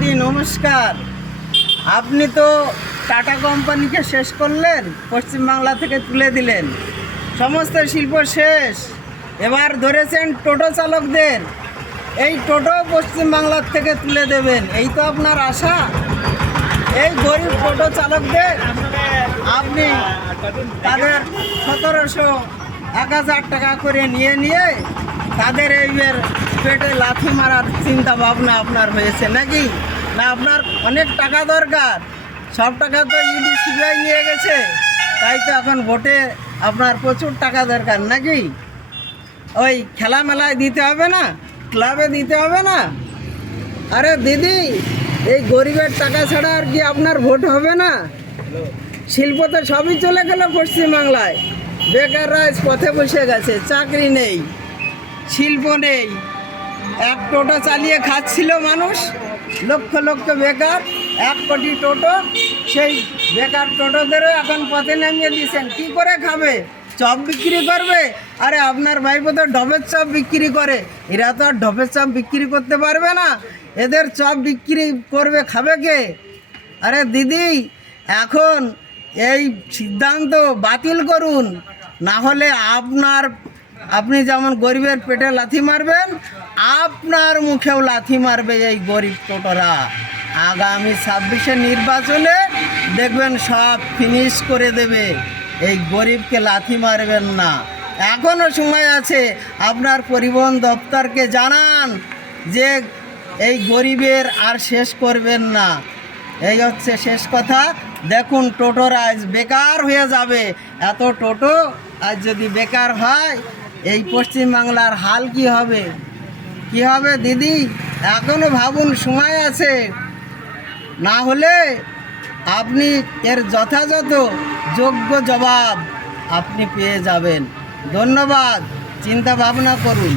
দিদি নমস্কার। আপনি তো টাটা কোম্পানিকে শেষ করলেন, পশ্চিমবাংলা থেকে তুলে দিলেন, সমস্ত শিল্প শেষ। এবার ধরেছেন টোটো চালকদের, এই টোটো পশ্চিমবাংলার থেকে তুলে দেবেন, এই তো আপনার আশা। এই গরিব টোটো চালকদের আপনি তাদের ১৭০০-১,০০০ টাকা করে নিয়ে তাদের এইবার পেটে লাথি মারার চিন্তা ভাবনা আপনার হয়েছে নাকি? না আপনার অনেক টাকা দরকার, সব টাকা তো ইডি সিবিআই নিয়ে গেছে, তাই তো এখন ভোটে আপনার প্রচুর টাকা দরকার নাকি? ওই খেলা মেলায় দিতে হবে না, ক্লাবে দিতে হবে না? আরে দিদি, এই গরিবের টাকা ছাড়া আর কি আপনার ভোট হবে না? শিল্প তো সবই চলে গেল পশ্চিমবাংলায়, বেকাররা পথে বসে গেছে, চাকরি নেই, শিল্প নেই। এক টোটো চালিয়ে খাচ্ছিল মানুষ, লক্ষ লক্ষ বেকার, ১ কোটি টোটো, সেই বেকার টোটোদেরও এখন পথে নামিয়ে দিয়েছেন। কী করে খাবে? চপ বিক্রি করবে? আরে আপনার ভাইপো তো ঢপের চপ বিক্রি করে, এরা তো আর ঢপের চপ বিক্রি করতে পারবে না, এদের চপ বিক্রি করবে, খাবে কে? আরে দিদি, এখন এই সিদ্ধান্ত বাতিল করুন, না হলে আপনি যেমন গরিবের পেটে লাথি মারবেন, আপনার মুখেও লাথি মারবে এই গরিব টোটোরা। আগামী ২৬শে নির্বাচনে দেখবেন সব ফিনিশ করে দেবে। এই গরিবকে লাথি মারবেন না, এখনও সময় আছে। আপনার পরিবহন দপ্তরকে জানান যে এই গরিবের আর শেষ করবেন না। এই হচ্ছে শেষ কথা। দেখুন, টোটোরা আজ বেকার হয়ে যাবে। এত টোটো আজ যদি বেকার হয়, এই পশ্চিমবাংলার হাল কি হবে? কি হবে দিদি? এখনও ভাবুন, সময় আছে, না হলে আপনি এর যথাযথ যোগ্য জবাব আপনি পেয়ে যাবেন। ধন্যবাদ, চিন্তা ভাবনা করুন।